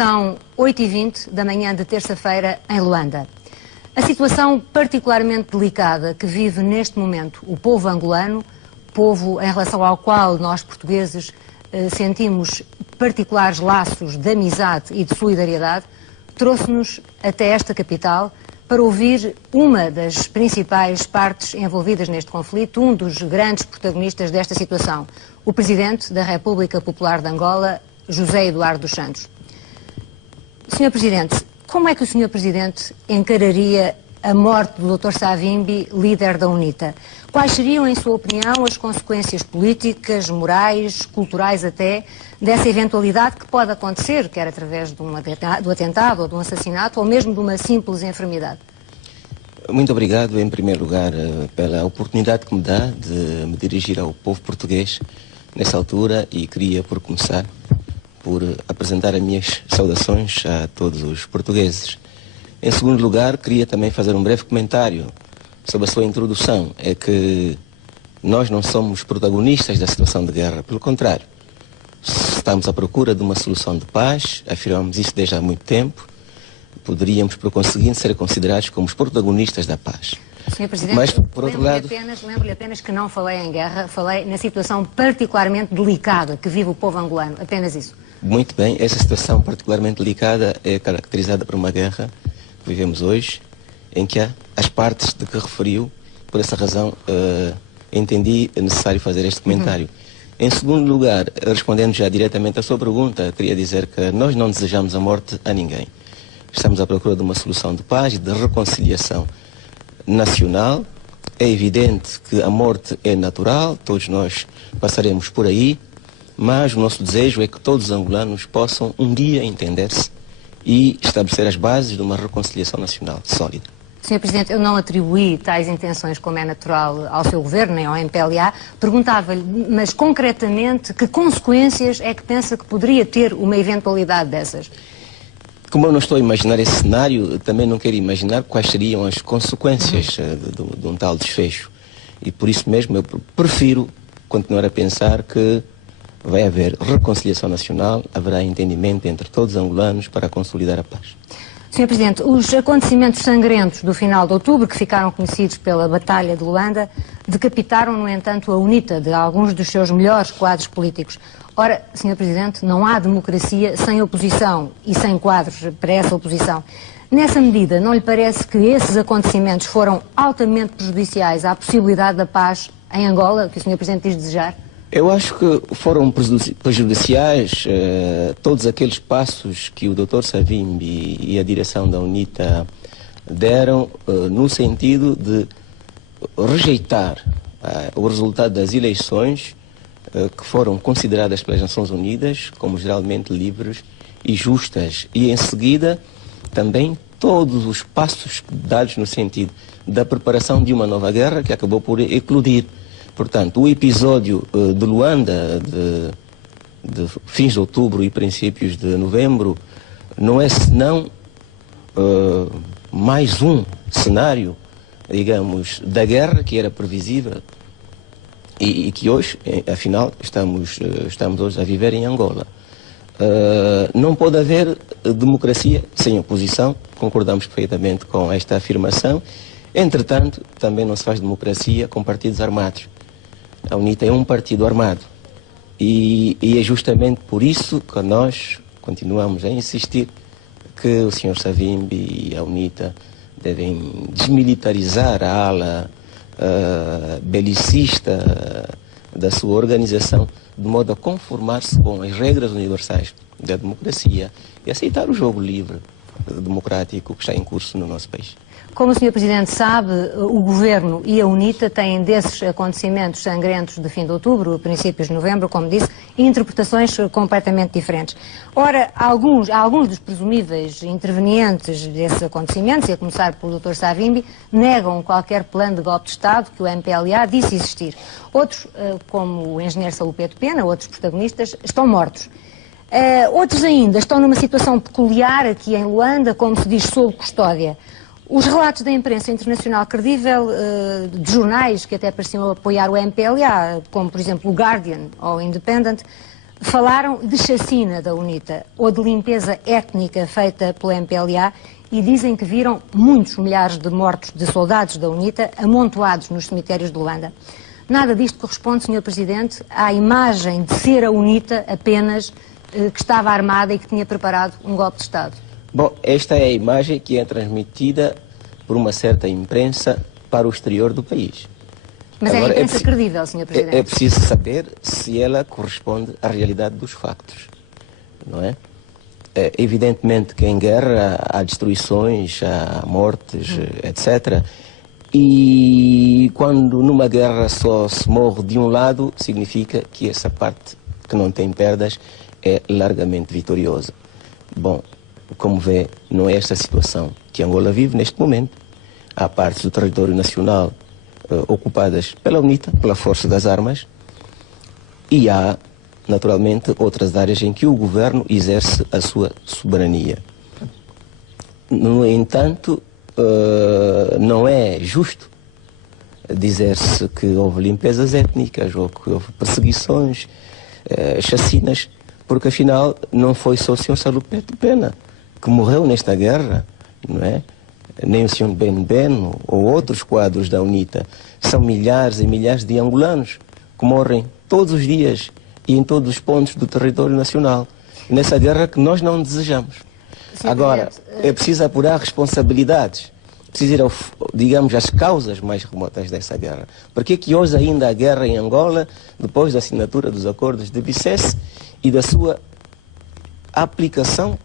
São 8h20 da manhã de terça-feira em Luanda. A situação particularmente delicada que vive neste momento o povo angolano, povo em relação ao qual nós portugueses sentimos particulares laços de amizade e de solidariedade, trouxe-nos até esta capital para ouvir uma das principais partes envolvidas neste conflito, um dos grandes protagonistas desta situação, o Presidente da República Popular de Angola, José Eduardo dos Santos. Sr. Presidente, como é que o Sr. Presidente encararia a morte do Dr. Savimbi, líder da UNITA? Quais seriam, em sua opinião, as consequências políticas, morais, culturais até, dessa eventualidade que pode acontecer, quer através do atentado ou de um assassinato, ou mesmo de uma simples enfermidade? Muito obrigado, em primeiro lugar, pela oportunidade que me dá de me dirigir ao povo português nessa altura, e queria, por começar, por apresentar as minhas saudações a todos os portugueses. Em segundo lugar, queria também fazer um breve comentário sobre a sua introdução. É que nós não somos protagonistas da situação de guerra, pelo contrário. Estamos à procura de uma solução de paz, afirmamos isso desde há muito tempo. Poderíamos, por conseguinte, ser considerados como os protagonistas da paz. Sr. Presidente, mas, por outro lado, lembro-lhe apenas que não falei em guerra, falei na situação particularmente delicada que vive o povo angolano, apenas isso. Muito bem, essa situação particularmente delicada é caracterizada por uma guerra que vivemos hoje, em que há as partes de que referiu. Por essa razão, entendi necessário fazer este comentário. Em segundo lugar, respondendo já diretamente à sua pergunta, queria dizer que nós não desejamos a morte a ninguém. Estamos à procura de uma solução de paz e de reconciliação nacional. É evidente que a morte é natural, todos nós passaremos por aí, mas o nosso desejo é que todos os angolanos possam um dia entender-se e estabelecer as bases de uma reconciliação nacional sólida. Sr. Presidente, eu não atribuí tais intenções, como é natural, ao seu governo, nem ao MPLA. Perguntava-lhe, mas concretamente, que consequências é que pensa que poderia ter uma eventualidade dessas? Como eu não estou a imaginar esse cenário, também não quero imaginar quais seriam as consequências de um tal desfecho. E por isso mesmo eu prefiro continuar a pensar que vai haver reconciliação nacional, haverá entendimento entre todos os angolanos para consolidar a paz. Sr. Presidente, os acontecimentos sangrentos do final de outubro, que ficaram conhecidos pela Batalha de Luanda, decapitaram, no entanto, a UNITA de alguns dos seus melhores quadros políticos. Ora, Sr. Presidente, não há democracia sem oposição e sem quadros para essa oposição. Nessa medida, não lhe parece que esses acontecimentos foram altamente prejudiciais à possibilidade da paz em Angola, que o Sr. Presidente diz desejar? Eu acho que foram prejudiciais todos aqueles passos que o Dr. Savimbi e a direção da UNITA deram no sentido de rejeitar o resultado das eleições que foram consideradas pelas Nações Unidas como geralmente livres e justas, e em seguida também todos os passos dados no sentido da preparação de uma nova guerra que acabou por eclodir. Portanto, o episódio de Luanda, de fins de outubro e princípios de novembro, não é senão mais um cenário, digamos, da guerra que era previsível e que hoje, afinal, estamos hoje a viver em Angola. Não pode haver democracia sem oposição, concordamos perfeitamente com esta afirmação. Entretanto, também não se faz democracia com partidos armados. A UNITA é um partido armado e é justamente por isso que nós continuamos a insistir que o Sr. Savimbi e a UNITA devem desmilitarizar a ala belicista da sua organização, de modo a conformar-se com as regras universais da democracia e aceitar o jogo livre democrático que está em curso no nosso país. Como o Sr. Presidente sabe, o Governo e a UNITA têm desses acontecimentos sangrentos de fim de outubro, princípios de novembro, como disse, interpretações completamente diferentes. Ora, alguns dos presumíveis intervenientes desses acontecimentos, e a começar pelo Dr. Savimbi, negam qualquer plano de golpe de Estado que o MPLA disse existir. Outros, como o engenheiro Salupeto Pena, outros protagonistas, estão mortos. Outros ainda estão numa situação peculiar aqui em Luanda, como se diz, sob custódia. Os relatos da imprensa internacional credível, de jornais que até pareciam apoiar o MPLA, como por exemplo o Guardian ou o Independent, Falaram de chacina da UNITA ou de limpeza étnica feita pela MPLA e dizem que viram muitos milhares de mortos de soldados da UNITA amontoados nos cemitérios de Luanda. Nada disto corresponde, Sr. Presidente, à imagem de ser a UNITA apenas que estava armada e que tinha preparado um golpe de Estado. Bom, esta é a imagem que é transmitida por uma certa imprensa para o exterior do país. Mas agora, é a imprensa credível, Sr. Presidente? É preciso saber se ela corresponde à realidade dos factos, não é? Evidentemente que em guerra há destruições, há mortes, etc. E quando numa guerra só se morre de um lado, significa que essa parte que não tem perdas é largamente vitoriosa. Bom, como vê, não é esta situação que Angola vive neste momento. Há partes do território nacional ocupadas pela UNITA, pela força das armas, e há, naturalmente, outras áreas em que o governo exerce a sua soberania. No entanto, não é justo dizer-se que houve limpezas étnicas ou que houve perseguições, chacinas, porque afinal não foi só o Sr. Salupete Pena que morreu nesta guerra, não é? Nem o Sr. Ben Beno ou outros quadros da UNITA. São milhares e milhares de angolanos que morrem todos os dias e em todos os pontos do território nacional, nessa guerra que nós não desejamos. Agora, é preciso apurar responsabilidades, preciso ir, digamos, às causas mais remotas dessa guerra. Por que que hoje ainda há guerra em Angola, depois da assinatura dos acordos de Bicesse e da sua aplicação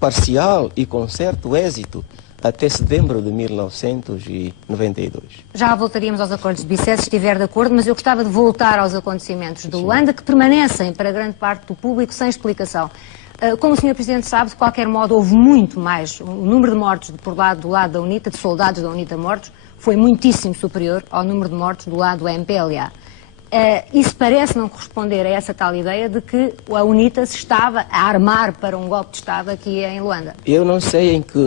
parcial e com certo êxito até setembro de 1992. Já voltaríamos aos acordos de Bicesse, se estiver de acordo, mas eu gostava de voltar aos acontecimentos de Luanda, que permanecem para grande parte do público sem explicação. Como o Sr. Presidente sabe, de qualquer modo, houve muito mais. O número de mortos do lado da UNITA, de soldados da UNITA mortos, foi muitíssimo superior ao número de mortos do lado do MPLA. Isso parece não corresponder a essa tal ideia de que a UNITA se estava a armar para um golpe de Estado aqui em Luanda. Eu não sei em que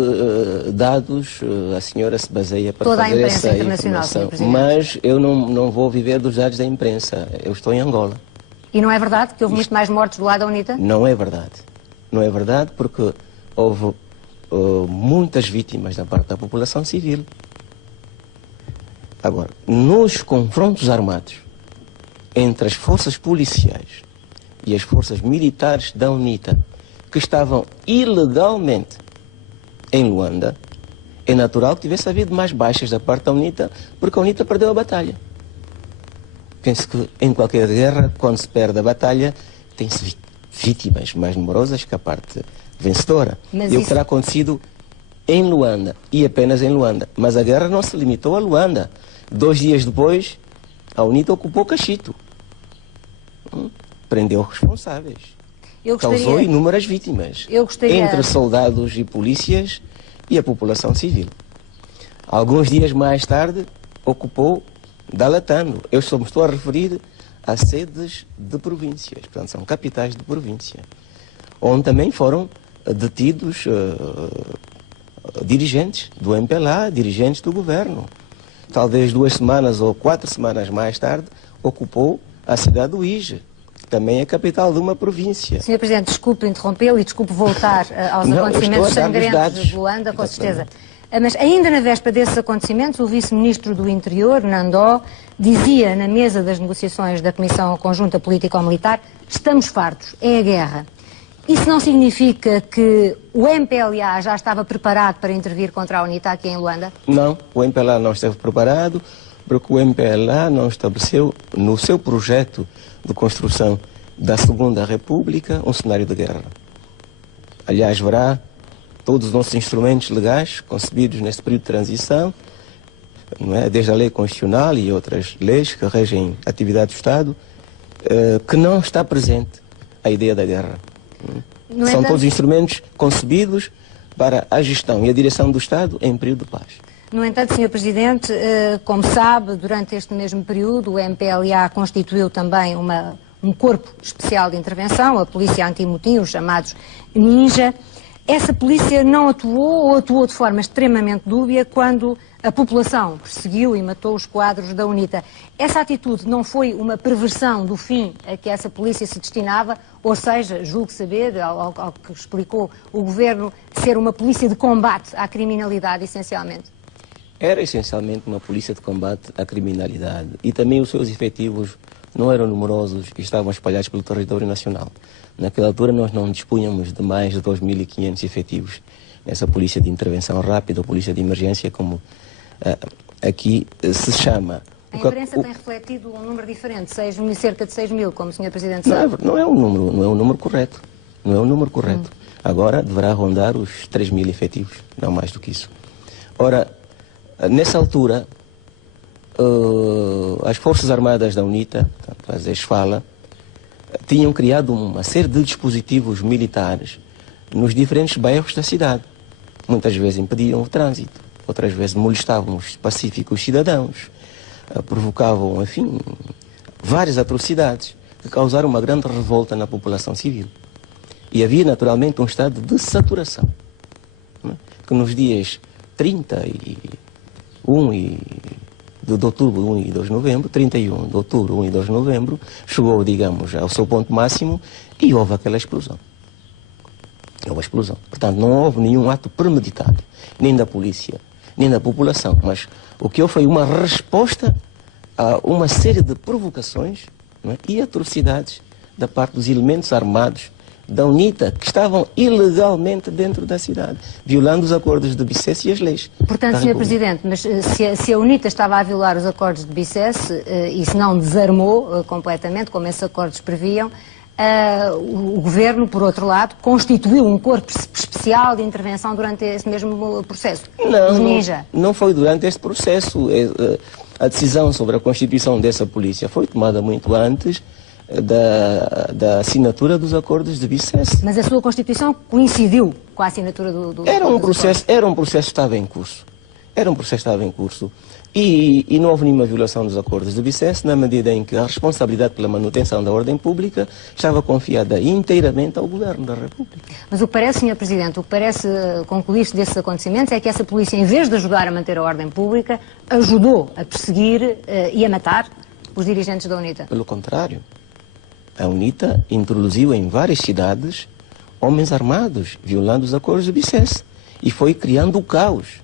dados a senhora se baseia para toda fazer a imprensa essa internacional, informação, mas eu não vou viver dos dados da imprensa. Eu estou em Angola. E não é verdade que houve muito mais mortos do lado da UNITA? Não é verdade. Não é verdade porque houve muitas vítimas da parte da população civil. Agora, nos confrontos armados entre as forças policiais e as forças militares da UNITA, que estavam ilegalmente em Luanda, é natural que tivesse havido mais baixas da parte da UNITA, porque a UNITA perdeu a batalha. Penso que em qualquer guerra, quando se perde a batalha, tem-se vítimas mais numerosas que a parte vencedora. E o que terá acontecido em Luanda, e apenas em Luanda. Mas a guerra não se limitou a Luanda. 2 dias depois, a UNITA ocupou Cachito. Prendeu responsáveis. Causou inúmeras vítimas. Entre soldados e polícias e a população civil. Alguns dias mais tarde, ocupou Dalatando. Eu só me estou a referir a sedes de províncias. Portanto, são capitais de província. Onde também foram detidos dirigentes do MPLA, dirigentes do governo. Talvez 2 semanas ou 4 semanas mais tarde, ocupou a cidade do Ije, que também é capital de uma província. Sr. Presidente, desculpe interrompê-lo e desculpe voltar aos acontecimentos sangrentos de Luanda, com certeza. Mas ainda na véspera desses acontecimentos, o Vice-Ministro do Interior, Nandó, dizia na mesa das negociações da Comissão Conjunta Político-Militar: estamos fartos, é a guerra. Isso não significa que o MPLA já estava preparado para intervir contra a UNITA aqui em Luanda? Não, o MPLA não esteve preparado, porque o MPLA não estabeleceu no seu projeto de construção da Segunda República um cenário de guerra. Aliás, verá todos os nossos instrumentos legais concebidos neste período de transição, não é? Desde a lei constitucional e outras leis que regem a atividade do Estado, que não está presente a ideia da guerra. São todos instrumentos concebidos para a gestão e a direção do Estado em período de paz. No entanto, Sr. Presidente, como sabe, durante este mesmo período, o MPLA constituiu também um corpo especial de intervenção, a Polícia Antimotim, os chamados Ninja. Essa polícia não atuou ou atuou de forma extremamente dúbia quando a população perseguiu e matou os quadros da UNITA. Essa atitude não foi uma perversão do fim a que essa polícia se destinava, ou seja, julgo saber, ao que explicou o Governo, ser uma polícia de combate à criminalidade, essencialmente? Era essencialmente uma polícia de combate à criminalidade e também os seus efetivos não eram numerosos e estavam espalhados pelo território nacional. Naquela altura nós não dispunhamos de mais de 2.500 efetivos nessa polícia de intervenção rápida ou polícia de emergência, como aqui se chama. A imprensa tem refletido um número diferente, cerca de 6.000, como o Sr. Presidente sabe. Não é um número correto. Não é um número correto. Agora deverá rondar os 3.000 efetivos, não mais do que isso. Ora, nessa altura, as Forças Armadas da UNITA, as ESFALA, tinham criado uma série de dispositivos militares nos diferentes bairros da cidade. Muitas vezes impediam o trânsito, outras vezes molestavam os pacíficos cidadãos, provocavam, enfim, várias atrocidades que causaram uma grande revolta na população civil. E havia naturalmente um estado de saturação, que nos dias 31 de outubro, 1 e 2 de novembro, 31 de outubro, 1 e 2 de novembro, chegou, digamos, ao seu ponto máximo e houve aquela explosão. Houve a explosão. Portanto, não houve nenhum ato premeditado, nem da polícia, nem da população, mas o que houve foi uma resposta a uma série de provocações, e atrocidades da parte dos elementos armados da UNITA, que estavam ilegalmente dentro da cidade, violando os acordos de Bicesse e as leis. Portanto, Sr. Presidente, mas se a UNITA estava a violar os acordos de Bicesse e se não desarmou completamente, como esses acordos previam, o Governo, por outro lado, constituiu um corpo especial de intervenção durante esse mesmo processo. Não foi durante este processo. A decisão sobre a constituição dessa polícia foi tomada muito antes da assinatura dos acordos de Bicesse. Mas a sua Constituição coincidiu com a assinatura do Era um processo que estava em curso. Era um processo que estava em curso. E não houve nenhuma violação dos acordos de Bicesse, na medida em que a responsabilidade pela manutenção da ordem pública estava confiada inteiramente ao Governo da República. Mas o que parece, Sr. Presidente, o que parece concluir-se desses acontecimentos é que essa polícia, em vez de ajudar a manter a ordem pública, ajudou a perseguir e a matar os dirigentes da UNITA. Pelo contrário. A UNITA introduziu em várias cidades homens armados, violando os acordos de Bicesse, e foi criando o caos.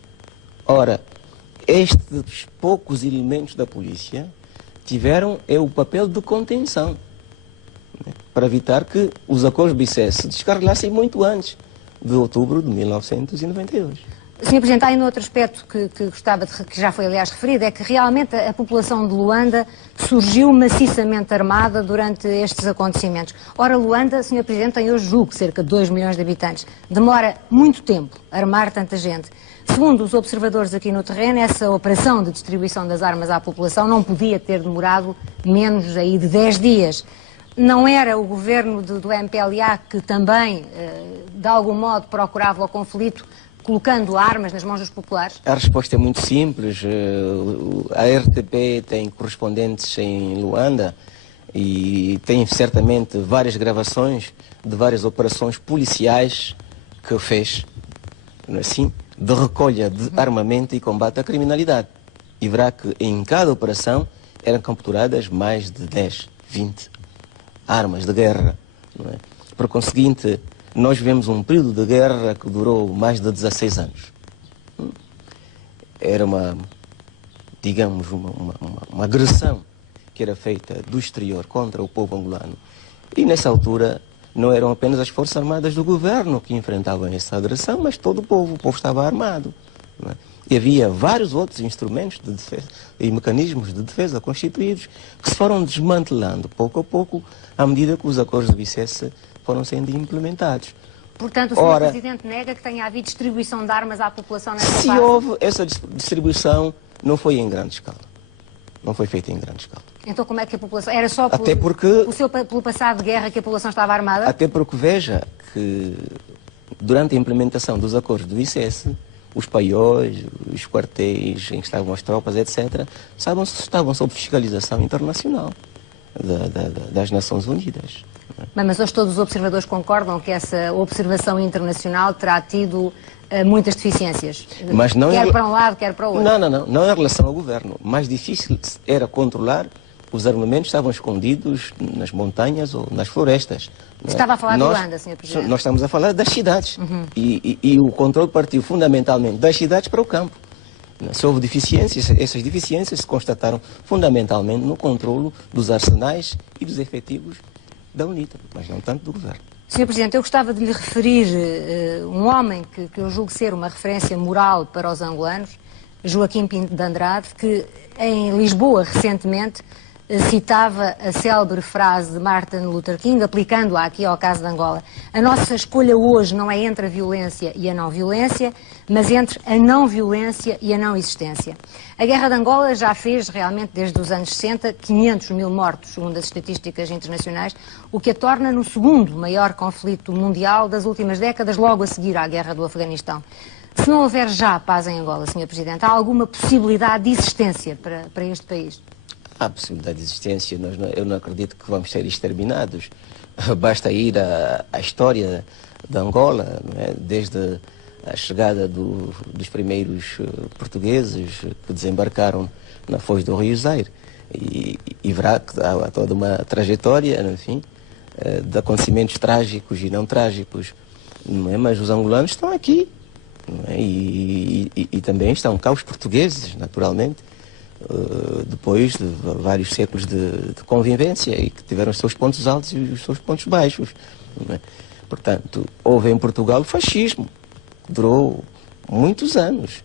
Ora, estes poucos elementos da polícia tiveram o papel de contenção, para evitar que os acordos de Bicesse se descarrilassem muito antes de outubro de 1992. Sr. Presidente, há ainda outro aspecto que gostava que já foi aliás referido, é que realmente a população de Luanda surgiu maciçamente armada durante estes acontecimentos. Ora, Luanda, Sr. Presidente, tem hoje, julgo, cerca de 2 milhões de habitantes. Demora muito tempo a armar tanta gente. Segundo os observadores aqui no terreno, essa operação de distribuição das armas à população não podia ter demorado menos aí de 10 dias. Não era o governo do MPLA que também, de algum modo, procurava o conflito, colocando armas nas mãos dos populares? A resposta é muito simples. A RTP tem correspondentes em Luanda e tem certamente várias gravações de várias operações policiais que fez, assim, de recolha de armamento e combate à criminalidade. E verá que em cada operação eram capturadas mais de 10, 20 armas de guerra. Não é? Por conseguinte, nós vivemos um período de guerra que durou mais de 16 anos. Era digamos, uma agressão que era feita do exterior contra o povo angolano. E nessa altura não eram apenas as Forças Armadas do governo que enfrentavam essa agressão, mas todo o povo estava armado. Não é? E havia vários outros instrumentos de defesa e mecanismos de defesa constituídos que se foram desmantelando pouco a pouco à medida que os acordos de Bicesse foram sendo implementados. Portanto, o Sr. Presidente nega que tenha havido distribuição de armas à população nessa fase? Se houve essa distribuição, não foi em grande escala. Não foi feita em grande escala. Então como é que a população... Era só pelo passado de guerra que a população estava armada? Até porque veja que durante a implementação dos acordos do Bicesse, os paióis, os quartéis em que estavam as tropas, etc., estavam sob fiscalização internacional das Nações Unidas. Mas hoje todos os observadores concordam que essa observação internacional terá tido muitas deficiências, mas não quer para um lado, quer para o outro. Não em relação ao governo. Mais difícil era controlar os armamentos que estavam escondidos nas montanhas ou nas florestas. Estava a falar de Luanda, Sr. Presidente. Nós estamos a falar das cidades. E o controle partiu fundamentalmente das cidades para o campo. Se houve deficiências, essas deficiências se constataram fundamentalmente no controle dos arsenais e dos efetivos da UNITA, mas não tanto do governo. Sr. Presidente, eu gostava de lhe referir um homem que eu julgo ser uma referência moral para os angolanos, Joaquim Pinto de Andrade, que em Lisboa recentemente citava a célebre frase de Martin Luther King, aplicando-a aqui ao caso de Angola. A nossa escolha hoje não é entre a violência e a não violência, mas entre a não violência e a não existência. A guerra de Angola já fez realmente, desde os anos 60, 500 mil mortos, segundo as estatísticas internacionais, o que a torna no segundo maior conflito mundial das últimas décadas, logo a seguir à guerra do Afeganistão. Se não houver já paz em Angola, Sr. Presidente, há alguma possibilidade de existência para este país? Há possibilidade de existência, eu não acredito que vamos ser exterminados. Basta ir à história de Angola, não é? Desde a chegada dos primeiros portugueses que desembarcaram na foz do Rio Zaire. E verá que há toda uma trajetória, enfim, de acontecimentos trágicos e não trágicos. Não é? Mas os angolanos estão aqui. Não é? E também estão cá os portugueses, naturalmente. Depois de vários séculos de convivência e que tiveram os seus pontos altos e os seus pontos baixos. Não é? Portanto, houve em Portugal o fascismo, que durou muitos anos.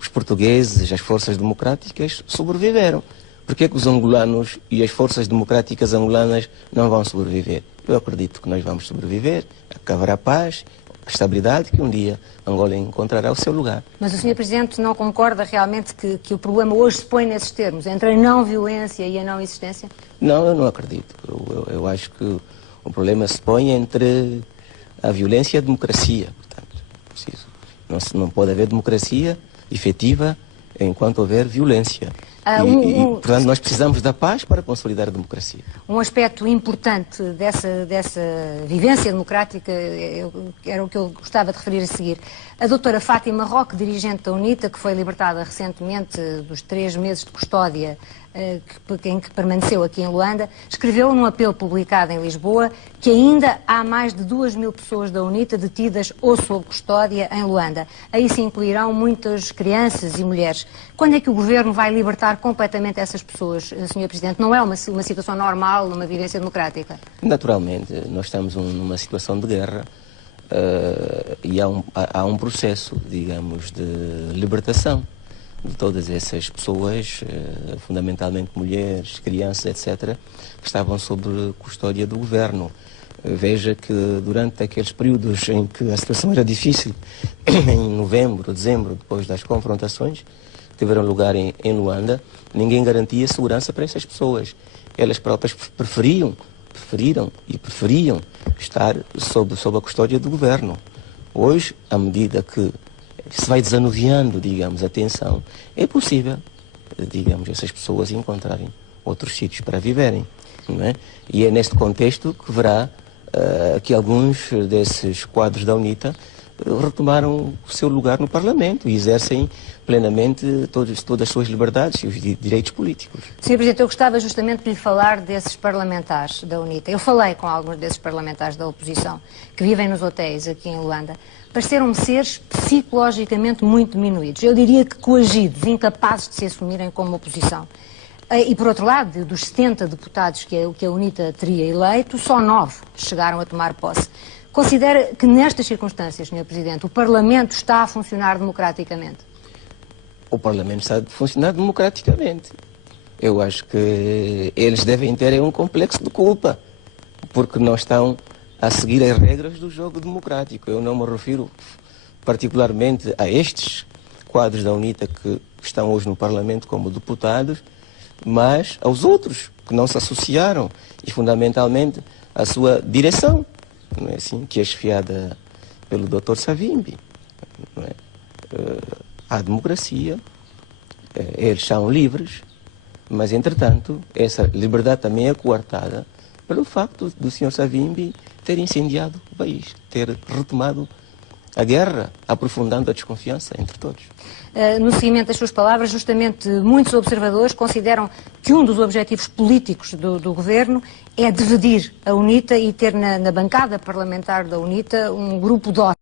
Os portugueses, as forças democráticas sobreviveram. Por que os angolanos e as forças democráticas angolanas não vão sobreviver? Eu acredito que nós vamos sobreviver, acabará paz, a estabilidade, que um dia Angola encontrará o seu lugar. Mas o Sr. Presidente não concorda realmente que o problema hoje se põe nesses termos, entre a não violência e a não existência? Não, eu não acredito. Eu acho que o problema se põe entre a violência e a democracia. Portanto, não pode haver democracia efetiva enquanto houver violência. Portanto, nós precisamos da paz para consolidar a democracia. Um aspecto importante dessa vivência democrática era o que eu gostava de referir a seguir. A doutora Fátima Roque, dirigente da UNITA, que foi libertada recentemente dos 3 meses de custódia em que permaneceu aqui em Luanda, escreveu num apelo publicado em Lisboa que ainda há mais de 2.000 pessoas da UNITA detidas ou sob custódia em Luanda. Aí se incluirão muitas crianças e mulheres. Quando é que o Governo vai libertar completamente essas pessoas, Sr. Presidente? Não é uma situação normal numa vivência democrática? Naturalmente, nós estamos numa situação de guerra e há um processo, digamos, de libertação de todas essas pessoas, fundamentalmente mulheres, crianças, etc., que estavam sob custódia do governo. Veja que durante aqueles períodos em que a situação era difícil, em novembro, dezembro, depois das confrontações que tiveram lugar em Luanda, ninguém garantia segurança para essas pessoas. Elas próprias preferiram estar sob a custódia do governo. Hoje, à medida que se vai desanuviando, digamos, a tensão, é possível, digamos, essas pessoas encontrarem outros sítios para viverem. Não é? E é neste contexto que verá que alguns desses quadros da UNITA retomaram o seu lugar no Parlamento e exercem plenamente todas as suas liberdades e os direitos políticos. Sr. Presidente, eu gostava justamente de lhe falar desses parlamentares da UNITA. Eu falei com alguns desses parlamentares da oposição que vivem nos hotéis aqui em Luanda. Pareceram-me seres psicologicamente muito diminuídos. Eu diria que coagidos, incapazes de se assumirem como oposição. E, por outro lado, dos 70 deputados que a UNITA teria eleito, só 9 chegaram a tomar posse. Considera que nestas circunstâncias, Sr. Presidente, o Parlamento está a funcionar democraticamente? O Parlamento está a funcionar democraticamente. Eu acho que eles devem ter um complexo de culpa, porque não estão a seguir as regras do jogo democrático. Eu não me refiro particularmente a estes quadros da UNITA que estão hoje no Parlamento como deputados, mas aos outros que não se associaram e, fundamentalmente, à sua direção, não é assim, que é chefiada pelo Dr. Savimbi. Não é? Há democracia, eles são livres, mas, entretanto, essa liberdade também é coartada pelo facto do Sr. Savimbi ter incendiado o país, ter retomado a guerra, aprofundando a desconfiança entre todos. No seguimento das suas palavras, justamente muitos observadores consideram que um dos objetivos políticos do governo é dividir a UNITA e ter na bancada parlamentar da UNITA um grupo dócil.